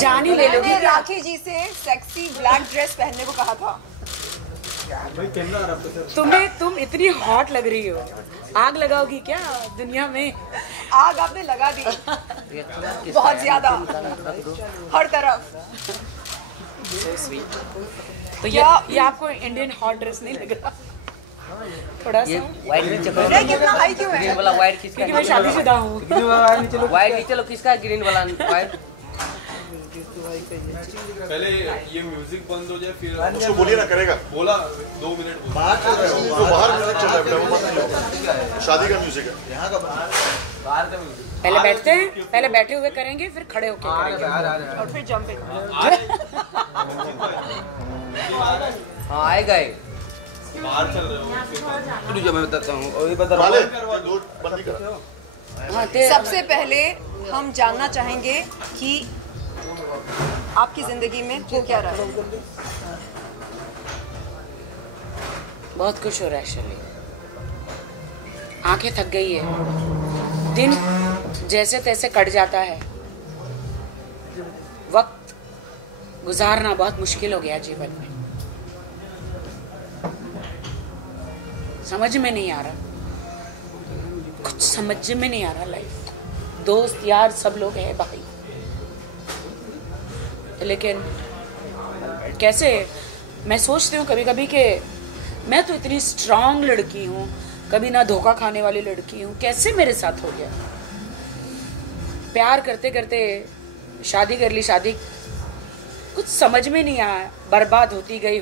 जान ही ले लोगी। मैंने राखी जी से सेक्सी ब्लैक ड्रेस पहनने को कहा था। तुम इतनी हॉट लग रही हो, आग लगाओगी क्या दुनिया में? आग आपने लगा दी बहुत ज्यादा, हर तरफ। So sweet। तो ये आपको इंडियन हॉट ड्रेस नहीं लग रहा? थोड़ा सा व्हाइट कितना हाई क्यों है? ग्रीन वाला व्हाइट किसका? क्योंकि मैं शादीशुदा हूँ। व्हाइट नहीं चलो, किसका ग्रीन वाला व्हाइट? पहले ये म्यूजिक बंद हो जाए फिर उसको बोलिए ना, करेगा। बोला 2 मिनट बाहर चल रहा है, वो बाहर म्यूजिक चल रहा है बेटा, वो मत लो। शादी का म्यूजिक है यहाँ का, बाहर का म्यूजिक। पहले बैठते हैं, पहले बैठे हुए करेंगे, फिर खड़े होकर करेंगे और फिर जंपिंग। हाँ आएगा ही। बाहर चल रहे हो। जो मैं बताता हूँ और ये बता वाले दो बंदी करा। सबसे पहले हम जानना चाहेंगे कि आपकी जिंदगी में हो क्या रहा है? बहुत खुश हो रहा है शर्ली, आंखें थक गई है, दिन जैसे तैसे कट जाता है, वक्त गुजारना बहुत मुश्किल हो गया जीवन में, समझ में नहीं आ रहा, कुछ समझ में नहीं आ रहा लाइफ। दोस्त यार सब लोग हैं भाई, लेकिन कैसे मैं सोचती हूँ कभी कभी कि मैं तो इतनी स्ट्रांग लड़की हूँ, कभी ना धोखा खाने वाली लड़की हूँ, कैसे मेरे साथ हो गया? प्यार करते करते शादी कर ली, शादी कुछ समझ में नहीं आया, बर्बाद होती गई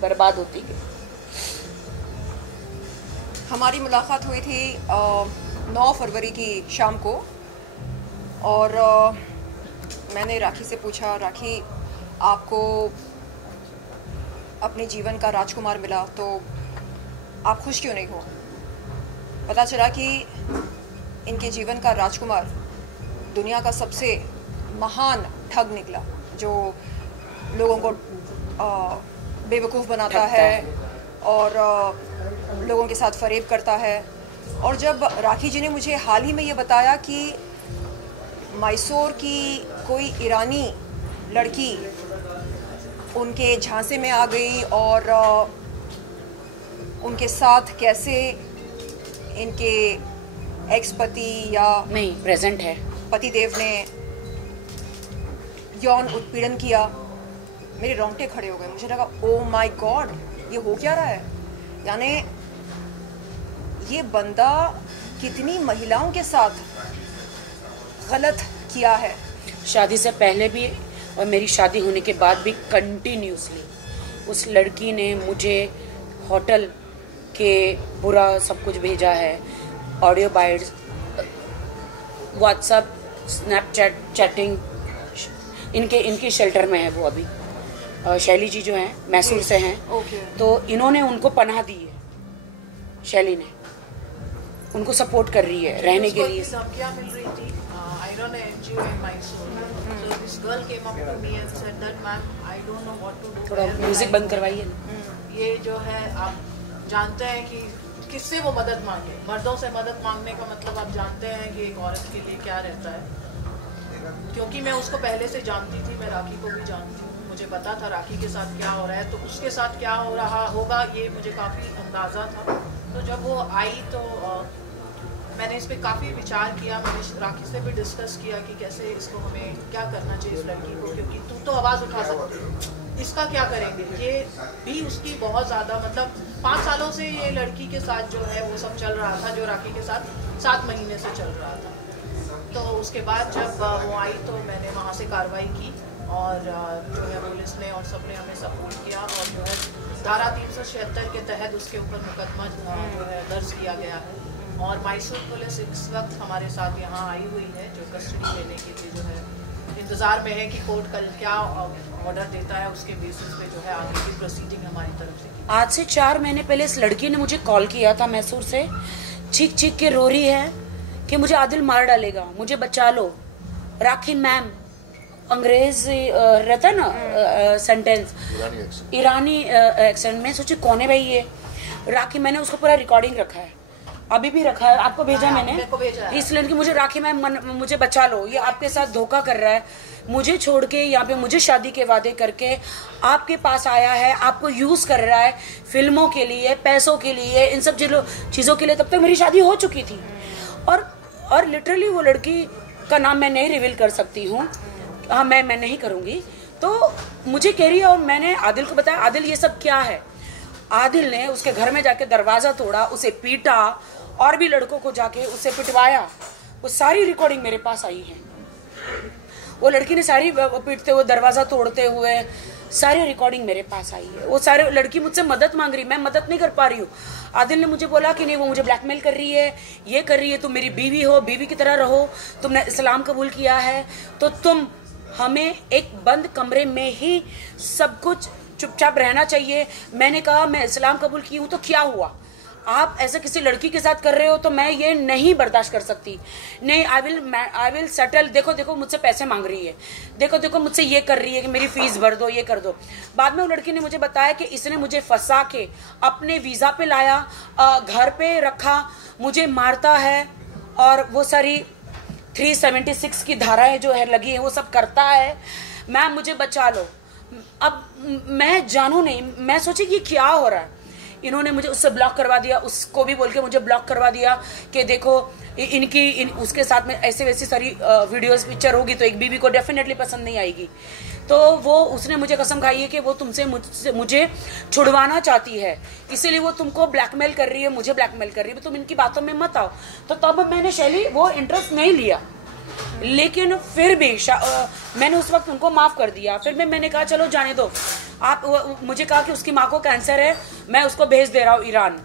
बर्बाद होती गई। हमारी मुलाकात हुई थी 9 फरवरी की शाम को, और मैंने राखी से पूछा, राखी आपको अपने जीवन का राजकुमार मिला तो आप खुश क्यों नहीं हो? पता चला कि इनके जीवन का राजकुमार दुनिया का सबसे महान ठग निकला, जो लोगों को बेवकूफ़ बनाता है और लोगों के साथ फरेब करता है। और जब राखी जी ने मुझे हाल ही में ये बताया कि मैसूर की कोई ईरानी लड़की उनके झांसे में आ गई और उनके साथ कैसे इनके एक्स पति या नहीं प्रेजेंट है पति देव ने यौन उत्पीड़न किया, मेरे रोंगटे खड़े हो गए। मुझे लगा ओ माय गॉड, ये हो क्या रहा है? यानी ये बंदा कितनी महिलाओं के साथ गलत किया है। शादी से पहले भी और मेरी शादी होने के बाद भी कंटिन्यूसली उस लड़की ने मुझे होटल के बुरा सब कुछ भेजा है, audio bytes, WhatsApp, Snapchat, chatting. इनके शेल्टर में है वो अभी, शैली जी जो हैं मैसूर से हैं, तो इन्होंने उनको पनाह दी है, शैली ने उनको सपोर्ट कर रही है रहने के लिए। धमकियां मिल रही थी। I run an NGO in Mysore. So this girl came up to me and said that ma'am, I don't know what to do. थोड़ा म्यूजिक बंद करवाइए ना। ये जो है आप जानते हैं कि किससे वो मदद मांगे, मर्दों से मदद मांगने का मतलब आप जानते हैं कि एक औरत के लिए क्या रहता है। क्योंकि मैं उसको पहले से जानती थी, मैं राखी को भी जानती हूँ, मुझे पता था राखी के साथ क्या हो रहा है, तो उसके साथ क्या हो रहा होगा ये मुझे काफ़ी अंदाज़ा था। तो जब वो आई तो मैंने इस पर काफ़ी विचार किया, मैंने राखी से भी डिस्कस किया कि कैसे इसको हमें क्या करना चाहिए इस लड़की को, क्योंकि तू तो आवाज़ उठा सकती है, इसका क्या करेंगे। ये भी उसकी बहुत ज़्यादा मतलब 5 सालों से ये लड़की के साथ जो है वो सब चल रहा था, जो राखी के साथ 7 महीने से चल रहा था। तो उसके बाद जब वो आई तो मैंने वहाँ से कार्रवाई की और जो है पुलिस ने और सब ने हमें सपोर्ट किया और जो है धारा 376 के तहत उसके ऊपर मुकदमा जो है दर्ज किया गया है। और मैसूर पुलिस इस वक्त हमारे साथ यहाँ आई हुई है, जो कस्टडी लेने के लिए जो है इंतज़ार में है कि कोर्ट कल क्या ऑर्डर देता है, उसके बेसिस पे जो है आगे की प्रोसीडिंग हमारी तरफ से। आज से 4 महीने पहले इस लड़की ने मुझे कॉल किया था मैसूर से, चीख चीख के रो रही है कि मुझे आदिल मार डालेगा, मुझे बचा लो। राखी मैम, अंग्रेज रहता ना सेंटेंस, ईरानी एक्सेंट में, सोचे कौन है भाई ये राखी। मैंने उसको पूरा रिकॉर्डिंग रखा है, अभी भी रखा है, आपको भेजा मैंने। इस लड़की मुझे राखी मैम मुझे बचा लो, ये आपके साथ धोखा कर रहा है। मुझे छोड़ के यहाँ पे मुझे शादी के वादे करके आपके पास आया है, आपको यूज़ कर रहा है फिल्मों के लिए, पैसों के लिए, इन सब चीज़ों के लिए। तब तक मेरी शादी हो चुकी थी। और लिटरली वो लड़की का नाम मैं नहीं रिवील कर सकती हूँ, हाँ मैं नहीं करूँगी। तो मुझे कह रही है, और मैंने आदिल को बताया, आदिल ये सब क्या है। आदिल ने उसके घर में जाके दरवाज़ा तोड़ा, उसे पीटा, और भी लड़कों को जाके उसे पिटवाया। वो सारी रिकॉर्डिंग मेरे पास आई है। वो लड़की ने सारी पीटते हुए, दरवाज़ा तोड़ते हुए सारी रिकॉर्डिंग मेरे पास आई है। वो सारे लड़की मुझसे मदद मांग रही, मैं मदद नहीं कर पा रही हूँ। आदिल ने मुझे बोला कि नहीं, वो मुझे ब्लैकमेल कर रही है, ये कर रही है, तुम मेरी बीवी हो, बीवी की तरह रहो, तुमने इस्लाम कबूल किया है तो तुम हमें एक बंद कमरे में ही सब कुछ चुपचाप रहना चाहिए। मैंने कहा मैं इस्लाम कबूल की हूँ तो क्या हुआ, आप ऐसा किसी लड़की के साथ कर रहे हो तो मैं ये नहीं बर्दाश्त कर सकती। नहीं, आई विल सेटल। देखो मुझसे पैसे मांग रही है, देखो मुझसे ये कर रही है कि मेरी फीस भर दो, ये कर दो। बाद में वो लड़की ने मुझे बताया कि इसने मुझे फंसा के अपने वीज़ा पे लाया, घर पे रखा, मुझे मारता है, और वो सारी 376 की धाराएं जो है लगी है वो सब करता है। मैम मुझे बचा लो। अब मैं जानू नहीं, मैं सोची कि क्या हो रहा है। इन्होंने मुझे उससे ब्लॉक करवा दिया, उसको भी बोल के मुझे ब्लॉक करवा दिया कि देखो उसके साथ में ऐसे वैसी सारी वीडियोस पिक्चर होगी तो एक बीवी को डेफिनेटली पसंद नहीं आएगी। तो उसने मुझे कसम खाई है कि वो मुझे छुड़वाना चाहती है, इसीलिए वो तुमको ब्लैकमेल कर रही है, मुझे ब्लैकमेल कर रही है, तुम इनकी बातों में मत आओ। तो तब मैंने शैली वो इंटरेस्ट नहीं लिया, लेकिन फिर भी मैंने उस वक्त उनको माफ़ कर दिया। फिर मैंने कहा चलो जाने दो आप। मुझे कहा कि उसकी माँ को कैंसर है, मैं उसको भेज दे रहा हूँ ईरान,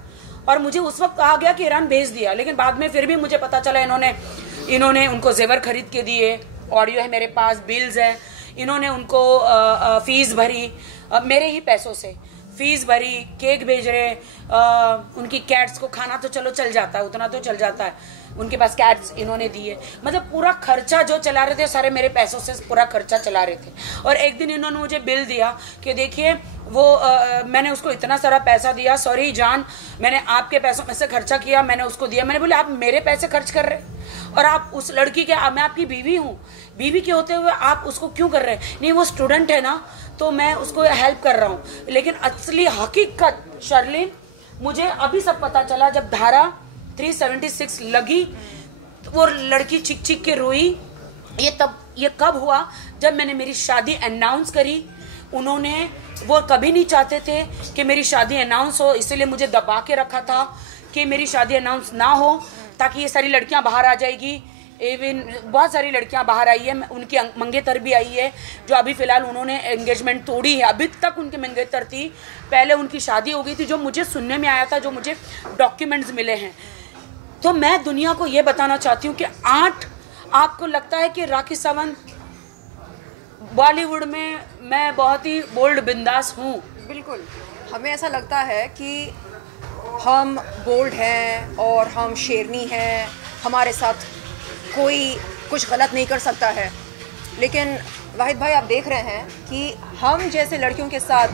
और मुझे उस वक्त कहा गया कि ईरान भेज दिया। लेकिन बाद में फिर भी मुझे पता चला इन्होंने उनको जेवर खरीद के दिए, ऑडियो है मेरे पास, बिल्स हैं, इन्होंने उनको फीस भरी, मेरे ही पैसों से फीस भरी, केक भेज रहे, उनकी कैट्स को खाना तो चलो चल जाता है, उतना तो चल जाता है, उनके पास कैट्स इन्होंने दिए। मतलब पूरा खर्चा जो चला रहे थे सारे मेरे पैसों से पूरा खर्चा चला रहे थे। और एक दिन इन्होंने मुझे बिल दिया कि देखिए वो मैंने उसको इतना सारा पैसा दिया, सॉरी जान मैंने आपके पैसों में से खर्चा किया, मैंने उसको दिया। मैंने बोले आप मेरे पैसे खर्च कर रहे और आप उस लड़की के, मैं आपकी बीवी हूँ, बीवी के होते हुए आप उसको क्यों कर रहे हैं? नहीं वो स्टूडेंट है ना तो मैं उसको हेल्प कर रहा हूँ। लेकिन असली हकीकत शर्लिन मुझे अभी सब पता चला जब धारा 376 लगी तो वो लड़की चिक चिक के रोई। ये कब हुआ? जब मैंने मेरी शादी अनाउंस करी। उन्होंने, वो कभी नहीं चाहते थे कि मेरी शादी अनाउंस हो, इसलिए मुझे दबा के रखा था कि मेरी शादी अनाउंस ना हो ताकि ये सारी लड़कियां बाहर आ जाएगी। इवन बहुत सारी लड़कियां बाहर आई है, उनकी मंगेतर भी आई है जो अभी फ़िलहाल उन्होंने एंगेजमेंट तोड़ी है। अभी तक उनकी मंगेतर थी, पहले उनकी शादी हो गई थी, जो मुझे सुनने में आया था, जो मुझे डॉक्यूमेंट्स मिले हैं। तो मैं दुनिया को ये बताना चाहती हूँ कि आपको लगता है कि राखी सावंत बॉलीवुड में मैं बहुत ही बोल्ड बिंदास हूँ। बिल्कुल, हमें ऐसा लगता है कि हम बोल्ड हैं और हम शेरनी हैं, हमारे साथ कोई कुछ गलत नहीं कर सकता है। लेकिन वाहिद भाई आप देख रहे हैं कि हम जैसे लड़कियों के साथ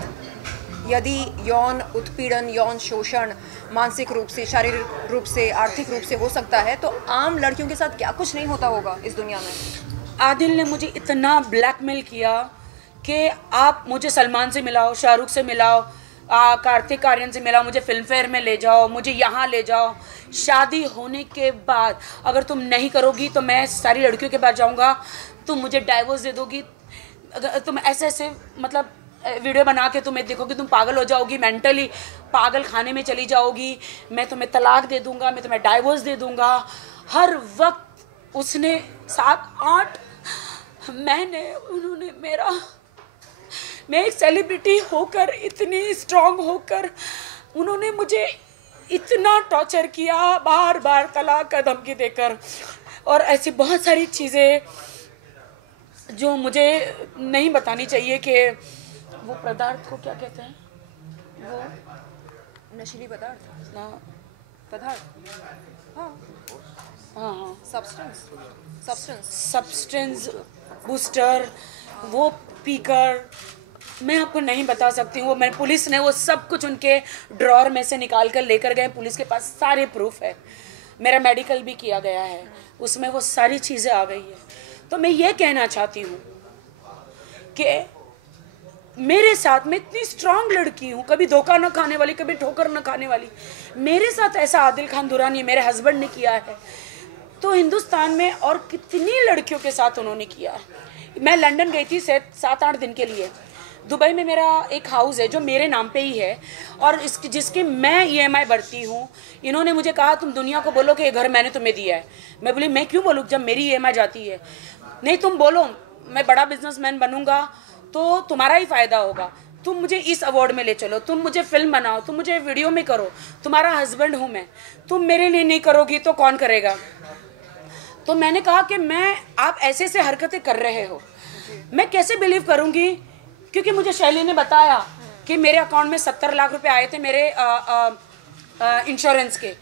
यदि यौन उत्पीड़न, यौन शोषण मानसिक रूप से, शारीरिक रूप से, आर्थिक रूप से हो सकता है, तो आम लड़कियों के साथ क्या कुछ नहीं होता होगा इस दुनिया में। आदिल ने मुझे इतना ब्लैकमेल किया कि आप मुझे सलमान से मिलाओ, शाहरुख से मिलाओ, कार्तिक आर्यन से मिलाओ, मुझे फिल्म फेयर में ले जाओ, मुझे यहाँ ले जाओ। शादी होने के बाद अगर तुम नहीं करोगी तो मैं सारी लड़कियों के पास जाऊँगा, तुम मुझे डाइवोर्स दे दोगी, अगर तुम ऐसे मतलब वीडियो बना के तुम्हें देखोगी, तुम पागल हो जाओगी, मेंटली पागल खाने में चली जाओगी, मैं तुम्हें तलाक दे दूँगा, मैं तुम्हें डाइवोर्स दे दूँगा। हर वक्त उसने 7-8 महीने उन्होंने मैं एक सेलिब्रिटी होकर, इतनी स्ट्रांग होकर उन्होंने मुझे इतना टॉर्चर किया, बार बार तलाक का धमकी देकर, और ऐसी बहुत सारी चीज़ें जो मुझे नहीं बतानी चाहिए कि वो पदार्थ को क्या कहते हैं, वो नशीली पदार्थ ना पदार्थ, हाँ हाँ सब्सटेंस बूस्टर, वो पीकर मैं आपको नहीं बता सकती हूँ। मैं पुलिस ने वो सब कुछ उनके ड्रॉर में से निकाल कर लेकर गए, पुलिस के पास सारे प्रूफ है, मेरा मेडिकल भी किया गया है, उसमें वो सारी चीज़ें आ गई है। तो मैं ये कहना चाहती हूँ कि मेरे साथ, मैं इतनी स्ट्रांग लड़की हूँ, कभी धोखा ना खाने वाली, कभी ठोकर ना खाने वाली, मेरे साथ ऐसा आदिल खान दुरानी मेरे हस्बैंड ने किया है, तो हिंदुस्तान में और कितनी लड़कियों के साथ उन्होंने किया है। मैं लंदन गई थी 7-8 दिन के लिए। दुबई में मेरा एक हाउस है जो मेरे नाम पे ही है और जिसकी मैं EMI भरती हूँ। इन्होंने मुझे कहा तुम दुनिया को बोलो कि ये घर मैंने तुम्हें दिया है। मैं बोली मैं क्यों बोलूँ जब मेरी EMI जाती है। नहीं तुम बोलो, मैं बड़ा बिजनेसमैन बनूंगा तो तुम्हारा ही फ़ायदा होगा, तुम मुझे इस अवार्ड में ले चलो, तुम मुझे फिल्म बनाओ, तुम मुझे वीडियो में करो, तुम्हारा हस्बैंड हूँ मैं, तुम मेरे लिए नहीं करोगी तो कौन करेगा। तो मैंने कहा कि आप ऐसे ऐसे हरकतें कर रहे हो, मैं कैसे बिलीव करूँगी, क्योंकि मुझे शैली ने बताया कि मेरे अकाउंट में 70 लाख रुपए आए थे मेरे इंश्योरेंस के।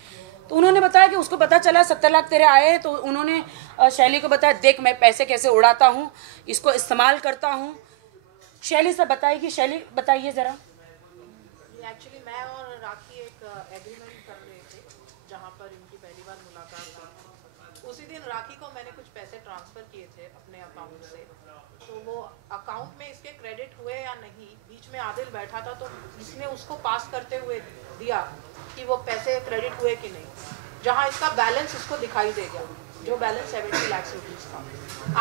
तो उन्होंने बताया कि उसको पता चला 70 लाख तेरे आए हैं, तो उन्होंने शैली को बताया देख मैं पैसे कैसे उड़ाता हूँ, इसको इस्तेमाल करता हूँ। शैली से बताएगी, शैली बताइए ज़रा। एक्चुअली मैं और राखी एक एग्रीमेंट कर रहे थे जहाँ पर इनकी पहली बार मुलाकात हुई। उसी दिन राखी को मैंने कुछ पैसे ट्रांसफ़र किए थे अपने अकाउंट से, तो वो अकाउंट में इसके क्रेडिट हुए या नहीं, बीच में आदिल बैठा था तो इसने उसको पास करते हुए दिया कि वो पैसे क्रेडिट हुए कि नहीं, जहाँ इसका बैलेंस इसको दिखाई दे गया, जो बैलेंस 70 लाख रुपीज़ था।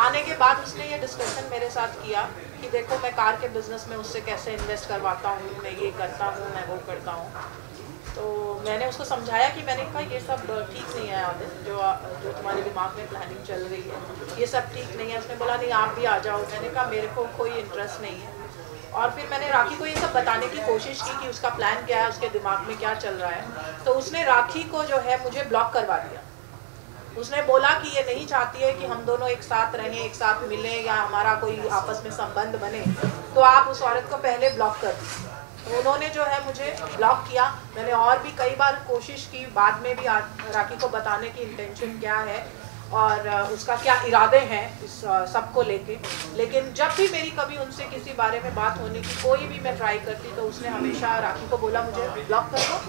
आने के बाद उसने ये डिस्कशन मेरे साथ किया कि देखो मैं कार के बिज़नेस में उससे कैसे इन्वेस्ट करवाता हूँ, मैं ये करता हूँ, मैं वो करता हूँ। तो मैंने उसको समझाया कि मैंने कहा ये सब ठीक नहीं है आदिल, जो तुम्हारे दिमाग में प्लानिंग चल रही है ये सब ठीक नहीं है। उसने बोला नहीं आप भी आ जाओ। मैंने कहा मेरे को कोई इंटरेस्ट नहीं है। और फिर मैंने राखी को ये सब बताने की कोशिश की कि उसका प्लान क्या है, उसके दिमाग में क्या चल रहा है। तो उसने राखी को जो है मुझे ब्लॉक करवा दिया। उसने बोला कि ये नहीं चाहती है कि हम दोनों एक साथ रहें, एक साथ मिलें या हमारा कोई आपस में संबंध बने, तो आप उस औरत को पहले ब्लॉक कर दीजिए। तो उन्होंने जो है मुझे ब्लॉक किया। मैंने और भी कई बार कोशिश की, बाद में भी राखी को बताने की इंटेंशन क्या है और उसका क्या इरादे हैं इस सब को लेके, लेकिन जब भी मेरी कभी उनसे किसी बारे में बात होने की कोई भी मैं ट्राई करती तो उसने हमेशा राखी को बोला मुझे ब्लॉक कर दो।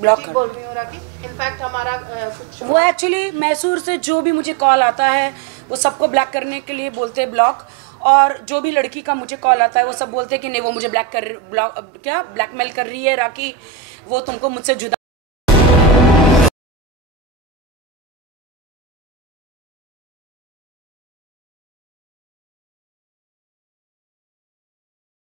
ब्लॉक ठीक बोल रही हूँ राखी। इनफैक्ट हमारा कुछ वो एक्चुअली मैसूर से जो भी मुझे कॉल आता है वो सबको ब्लॉक करने के लिए बोलते हैं ब्लॉक, और जो भी लड़की का मुझे कॉल आता है वो सब बोलते हैं कि नहीं वो मुझे ब्लैकमेल कर रही है राखी, वो तुमको मुझसे जुदा